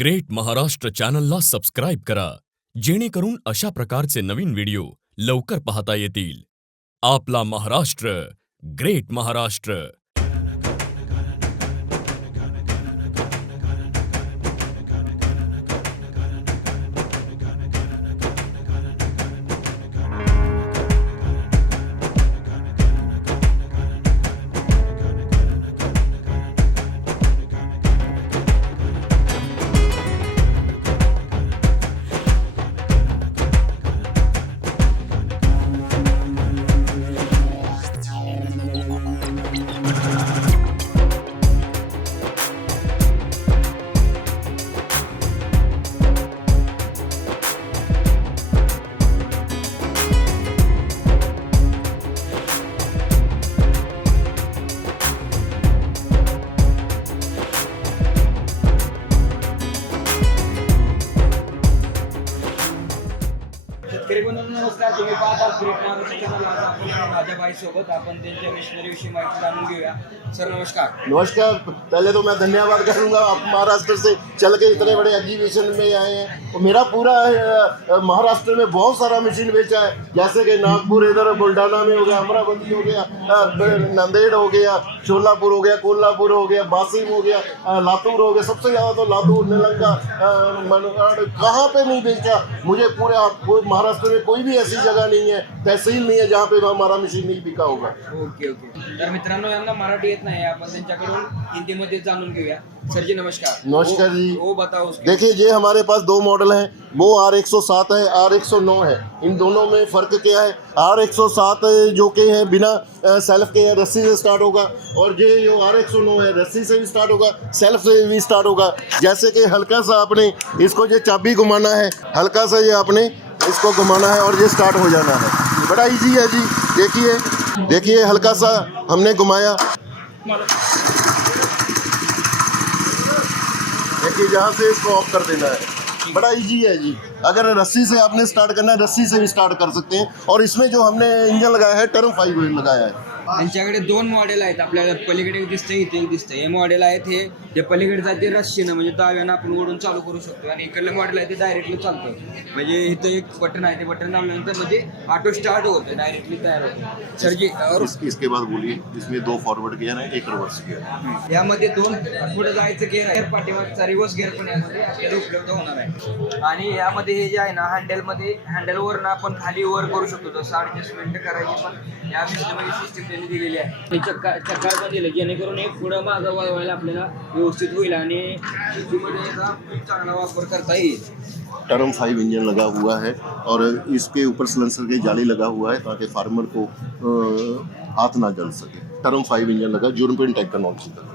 Great Maharashtra चॅनलला subscribe करा, जेणेकरून अशा प्रकारचे नवीन व्हिडिओ लवकर पाहता येतील. आपला महाराष्ट्र, ग्रेट महाराष्ट्र. नमस्कार, तुम्ही पाहता ग्रेट महाराष्ट्र चॅनल. आज आपण माझ्या भाई सोबत आपण त्यांच्या मिशनरी विषयी माहिती जाणून घेऊया. सर नमस्कार. नमस्कार. पहले तो मैं धन्यवाद करूंगा, आप महाराष्ट्र से चल के इतने बड़े एग्जीबिशन में आए हैं. मेरा पूरा महाराष्ट्र में बहुत सारा मशीन बेचा है, जैसे कि नागपुर, इधर बुल्ढाना में हो गया, अमरावती हो गया, नांदेड़ हो गया, शोलापुर हो गया, कोल्हापुर हो गया, बासिम हो गया, लातूर हो गया. सबसे ज़्यादा तो लातूर, निलंगा, कहाँ पे नहीं बेचा. मुझे पूरे महाराष्ट्र में कोई भी ऐसी जगह नहीं है, तहसील नहीं है जहाँ पे हमारा मशीन नहीं बिका होगा. Okay okay. तर मित्रांनो, यांना मराठी येत नाही, आपण त्यांच्याकडून हिंदीमध्ये जाणून घेऊया. सर जी नमस्कार. नमस्कार जी. वो बताओ. देखिए, ये हमारे पास दो मॉडल हैं, वो R107 है, R109 है. इन दोनों में फ़र्क क्या है? R107 जो कि है बिना सेल्फ के है, रस्सी से स्टार्ट होगा, और ये जो R109 है रस्सी से भी स्टार्ट होगा, सेल्फ से भी स्टार्ट होगा. जैसे कि हल्का सा आपने इसको ये चाबी घुमाना है, हल्का सा ये आपने इसको घुमाना है और ये स्टार्ट हो जाना है. बड़ा इजी है जी. देखिए हल्का सा हमने घुमाया, देखिए जहाँ से इसको ऑफ कर देना है. बड़ा इजी है जी. अगर रस्सी से आपने स्टार्ट करना है, रस्सी से भी स्टार्ट कर सकते हैं. और इसमें जो हमने इंजन लगाया है, टर्म 5 लगाया है. त्यांच्याकडे दोन मॉडेल आहेत. आपल्याला पलीकडे एक दिसतंय, इथे एक दिसतंय. हे मॉडेल आहेत, हे जे पलीकडे जाते रस्सीनं, म्हणजे दाव्यानं आपण ओढून चालू करू शकतो. आणि इकडलं मॉडेल आहे ते डायरेक्टली चालतं. म्हणजे इथं एक बटन आहे, ते बटन दाबल्यानंतर म्हणजे ऑटो स्टार्ट होतं, डायरेक्टली तयार होतं. सर जी, और इसके बाद बोलिए. इसमें 2 फॉरवर्ड गियर है, 1 रिवर्स गियर है. यामध्ये 2 पुढे जायचं गिअर आहे, पाठीमागचा रिव्हर्स गिअर पण यामध्ये आपल्याला उपलब्ध होणार आहे. आणि यामध्ये हे जे आहे ना, हँडलवरनं आपण खाली वर करू शकतो. तसं ॲडजस्टमेंट करायची पण या सिस्टम त्यांनी दिलेली आहे. चक्कार पण दिलं, जेणेकरून एक पुढं मागं वळवायला आपल्याला व्यवस्थित होईल आणि शेतीमध्ये याचा खूप चांगला वापर करता येईल. टर्म 5 इंजन लगा हुआ है और इसके ऊपर सिलेंसर की जाली लगा हुआ है ताकि फार्मर को हाथ ना जल सके. टर्म 5 इंजन लगा, यूरोपियन टेक्नोलॉजी का.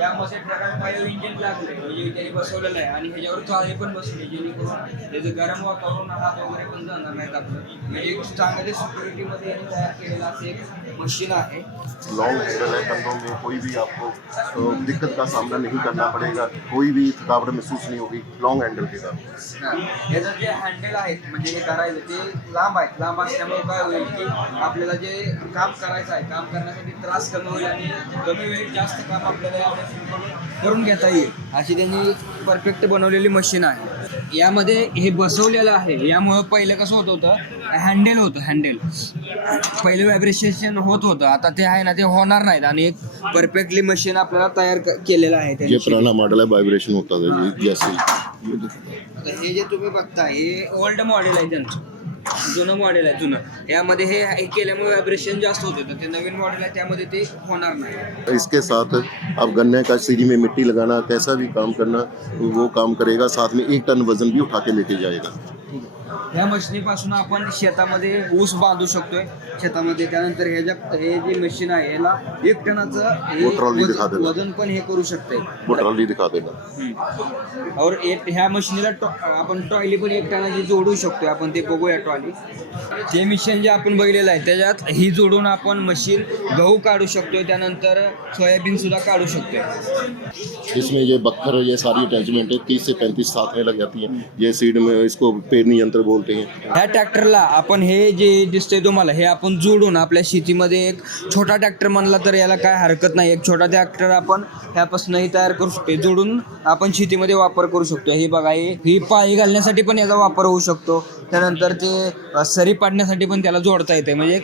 यामध्ये टर्म 5 इंजिन लागले, म्हणजे त्यांनी बसवलेलं आहे आणि ह्याच्यावर चाळी पण बसवली, जेणेकरून त्याचं गरम वातावरण हात वगैरे पण जाणार नाहीत आपलं. म्हणजे एक चांगले सिक्युरिटीमध्ये तयार केलेलं असं एक मशीन आहे. लॉन्ग हैंडल है, कंधों में कोई भी आपको दिक्कत का सामना नहीं करना पड़ेगा, कोई भी थकावट महसूस नहीं होगी लॉन्ग हैंडल के साथ. याचं जे हँडल आहेत, म्हणजे हे करायचं ते लांब आहेत. लांब असल्यामुळे काय होईल की आपल्याला जे काम करायचं आहे, काम करण्यासाठी त्रास कमी होईल आणि कमी वेळेत जास्त काम आपल्याला करून घेता येईल, अशी त्यांनी परफेक्ट बनवलेली मशीन आहे. यामध्ये हे बसवलेलं आहे. यामुळं पहिलं कसं होतं, हँडल पहिलं व्हायब्रेशन होत होतं. आता ते आहे ना, ते होणार नाहीत आणि एक परफेक्टली मशीन आपल्याला तयार केलेलं आहे. ये पुराना मॉडल है, वाइब्रेशन होता था जैसे. हे जे तुम्ही बघता, हे ओल्ड मॉडेल आहे त्यांचं, जुनं मॉडेल आहे जुनं. यामध्ये हे केल्यामुळे व्हायब्रेशन जास्त होते, तर ते नवीन मॉडेल आहे त्यामध्ये ते होणार नाही. इसके साथ अब गन्ने का सीढ़ी में मिट्टी लगाना, कैसा भी काम करना, वो काम करेगा. साथ में 1 टन वजन भी उठा के लेके जाएगा. ह्या मशीनीपासून आपण शेतामध्ये ऊस बांधू शकतोय शेतामध्ये. त्यानंतर हे जी मशीन आहे, याला 1 टनाचं वजन पण हे करू शकते. वो ट्रॉली दिखा देना. और ह्या मशीनीला आपण ट्रॉली पण 1 टनाची जोडू शकतोय. आपण ते बघूया ट्रॉली. ते मशीन जे आपण बघितलेलं आहे, त्याच्यात ही जोडून आपण मशीन गहू काढू शकतोय, त्यानंतर सोयाबीन सुद्धा काढू शकतोय. इसमें ये बक्खर, ये सारी अटैचमेंट है 30 से 35 साथ में लग जाती हैं. ये सीड में इसको पेरनी यंत्र बोलते बोलते हैं। ह्या ट्रॅक्टरला आपण हे जे दिसतंय तुम्हाला हे आपण जोडून आपल्या शेतीमध्ये एक छोटा ट्रॅक्टर म्हणला तर याला काय हरकत नाही. एक छोटा ट्रॅक्टर आपण ह्यापासूनही तयार करू शकतो, जोडून आपण शेतीमध्ये वापर करू शकतो. हे बघा, ही पाळी घालण्यासाठी पण याचा वापर होऊ शकतो. त्यानंतर ते सरी पाडण्यासाठी पण त्याला जोडता येते. म्हणजे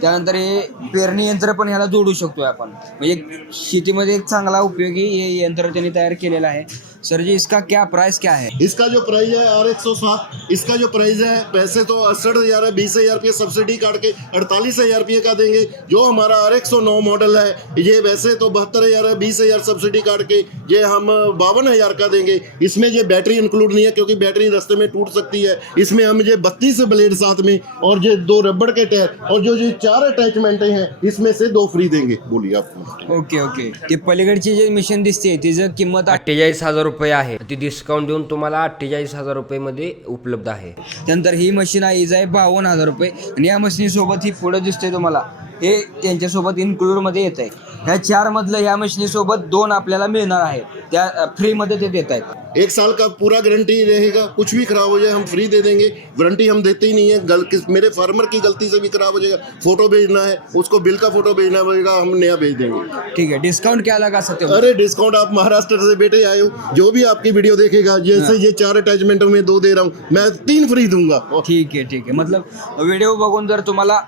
त्यानंतर हे पेरणी यंत्र पण ह्याला जोडू शकतो आपण. म्हणजे शेतीमध्ये एक चांगला उपयोगी हे यंत्र त्यांनी तयार केलेलं आहे. सर जी, इसका क्या प्राइस क्या है? इसका जो प्राइस है R107, इसका जो प्राइस है पैसे तो 68,000 है, 20,000 रुपये सब्सिडी काट के 48,000 रुपये का देंगे। जो हमारा R109 मॉडल है ये वैसे तो 72,000 है, 20,000 सब्सिडी काट के ये हम 52,000 का देंगे। इसमें ये बैटरी इंक्लूड नहीं है क्योंकि बैटरी रास्ते में टूट सकती है। इसमें हम ये 32 ब्लेड साथ में और ये 2 रबड़ के टायर और जो 4 अटैचमेंट हैं इसमें से 2 फ्री देंगे। बोलिए आप। Okay okay. ते पलीकडची जे मशीन दिसते तिचं किंमत 48,000 रुपये आहे. ती डिस्काउंट देऊन तुम्हाला 48,000 रुपयेमध्ये उपलब्ध आहे. त्यानंतर ही मशीन आहे, हिचं आहे 52,000 रुपये. आणि या मशीनीसोबत ही पुढं दिसते तुम्हाला हे त्यांच्यासोबत इन्क्लूडमध्ये येत आहे. ह्या 4 मधलं ह्या मशीनीसोबत 2 आपल्याला मिळणार आहे, त्या फ्रीमध्ये ते देत आहेत. 1 साल का पूरा गारंटी रहेगा, कुछ भी खराब हो जाए हम फ्री दे देंगे। वारंटी हम देते ही नहीं है, मेरे फार्मर की गलती से भी खराब हो जाएगा, फोटो भेजना है उसको, बिल का फोटो भेजना पड़ेगा, हम नया भेज देंगे। ठीक है, डिस्काउंट क्या लगा सकते हो? अरे डिस्काउंट, आप महाराष्ट्र से बेटे आए हो, जो भी आपकी वीडियो देखेगा जैसे ये 4 अटैचमेंटों में 2 दे रहा हूँ, मैं 3 फ्री दूंगा। ठीक आहे. मतलब व्हिडिओ बघून जर तुम्हाला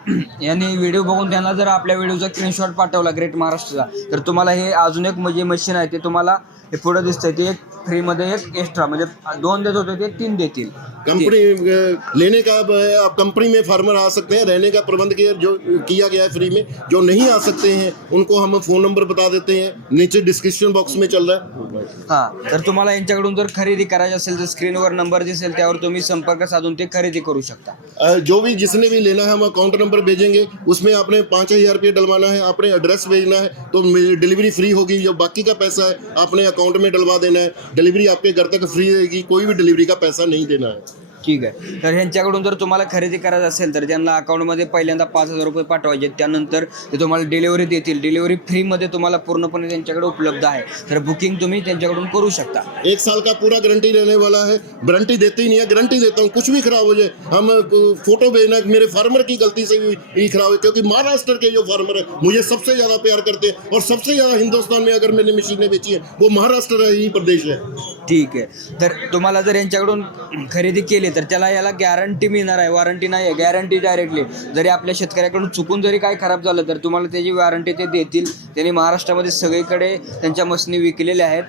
याने व्हिडिओ बघून त्यांना जर आपल्या व्हिडिओचा स्क्रीनशॉट पाठवला ग्रेट महाराष्ट्रचा, तर तुम्हाला हे अजून एक म्हणजे मशीन आहे ते तुम्हाला हे पुढे दिसतंय ते एक फ्रीमध्ये एक एक्स्ट्रा, म्हणजे 2 देत होते ते 3 देतील. कंपनी लेने का आप कंपनी में फार्मर आ सकते हैं, रहने का प्रबंध किया गया है फ्री में। जो नहीं आ सकते हैं उनको हम फोन नंबर बता देते हैं, नीचे डिस्क्रिप्शन बॉक्स में चल रहा है। हां, तर तुम्हाला यांच्याकडून जर खरेदी करायची असेल तर स्क्रीनवर नंबर दिसेल त्यावर तुम्ही संपर्क साधून ते खरेदी करू शकता. जो भी जिसने भी लेना है हम अकाउंट नंबर भेजेंगे, उसमें आपने 5,000 रुपये डलवाना है, अपने एड्रेस भेजना है तो डिलीवरी फ्री होगी। जो बाकी का पैसा है आपने अकाउंट में डलवा देना है, डिलीवरी आपके घर तक फ्री रहेगी, कोई भी डिलीवरी का पैसा नहीं देना है। ठीक आहे. तर ह्यांच्याकडून जर तुम्हाला खरेदी करायचं असेल तर त्यांना अकाउंटमध्ये पहिल्यांदा 5,000 रुपये पाठवायचे, त्यानंतर ते तुम्हाला डिलिव्हरी देतील. डिलिव्हरी फ्रीमध्ये तुम्हाला पूर्णपणे त्यांच्याकडे उपलब्ध आहे, तर बुकिंग तुम्ही त्यांच्याकडून करू शकता. 1 साल का पूरा गारंटी रहने वाला है, वारंटी देते ही नहीं है, गारंटी देता हूँ कुछ भी खराब हो जाए हम फोटो भेजना, मेरे फार्मर की गलती से भी खराब है क्योंकि महाराष्ट्र के जो फार्मर है मुझे सबसे ज़्यादा प्यार करते हैं और सबसे ज़्यादा हिंदुस्तान में अगर मैंने मशीनें बेची है वो महाराष्ट्र ही प्रदेश है। ठीक आहे. तर तुम्हाला जर यांच्याकडून खरेदी केली तर त्याला याला गॅरंटी मिळणार आहे, वॉरंटी नाही आहे, गॅरंटी डायरेक्टली. जरी आपल्या शेतकऱ्याकडून चुकून जरी काय खराब झालं तर तुम्हाला त्याची वॉरंटी ते देतील. त्यांनी महाराष्ट्रामध्ये सगळीकडे त्यांच्या मशीनी विकलेल्या आहेत.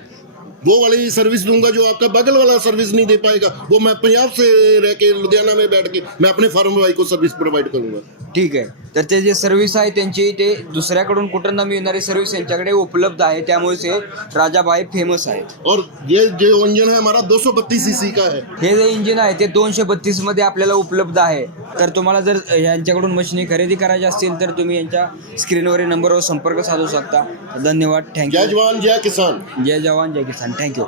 वो वाली सर्विस दूंगा जो आपका बगल वाला सर्विस नहीं दे पाएगा, वो मैं पंजाब से रह के लुधियाना में बैठ के मैं अपने फार्म भाई को सर्विस प्रोवाइड करूंगा। ठीक आहे. तर ते जे सर्व्हिस आहे त्यांची ते दुसऱ्याकडून कुठं न मिळणारी सर्व्हिस यांच्याकडे उपलब्ध आहे, त्यामुळे ते राजाभाई फेमस आहेत. और ये जो इंजन है हमारा 232 सीसी का है। हे जे इंजिन आहे ते 232 मध्ये आपल्याला उपलब्ध आहे. तर तुम्हाला जर यांच्याकडून मशीनी खरेदी करायची असतील तर तुम्ही यांच्या स्क्रीनवरील नंबरवर संपर्क साधू शकता. धन्यवाद. थँक्यू. जय जवान जय किसान. जय जवान जय किसान. थँक्यू.